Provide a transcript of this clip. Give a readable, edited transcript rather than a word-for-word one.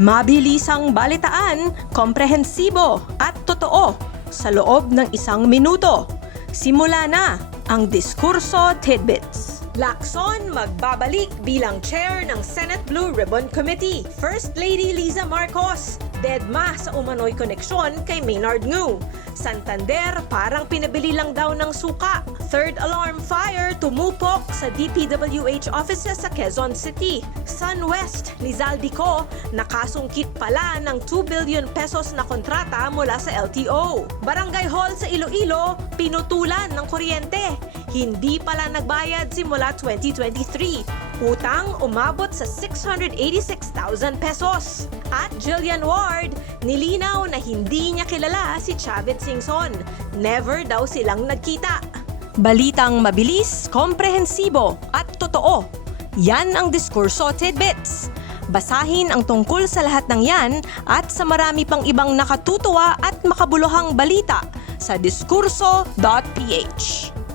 Mabilisang balitaan, komprehensibo at totoo sa loob ng 1 minuto. Simula na ang Diskurso Tidbits. Lacson magbabalik bilang chair ng Senate Blue Ribbon Committee. First Lady Liza Marcos, dedma sa umano'y koneksyon kay Maynard Ngu. Santander parang pinabili lang daw ng suka. Third alarm fire tumupok sa DPWH offices sa Quezon City. SunWest ni Zaldico nakasungkit pala ng 2 billion pesos na kontrata mula sa LTO. Barangay Hall sa Iloilo pinutulan ng kuryente. Hindi pala nagbayad simula 2023. Utang umabot sa 686,000 pesos. At Jillian Ward, nilinaw na hindi niya kilala si Chavit Singson. Never daw silang nagkita. Balitang mabilis, komprehensibo at totoo. Yan ang Diskurso Tidbits. Basahin ang tungkol sa lahat ng yan at sa marami pang ibang nakatutuwa at makabuluhang balita sa diskurso.ph.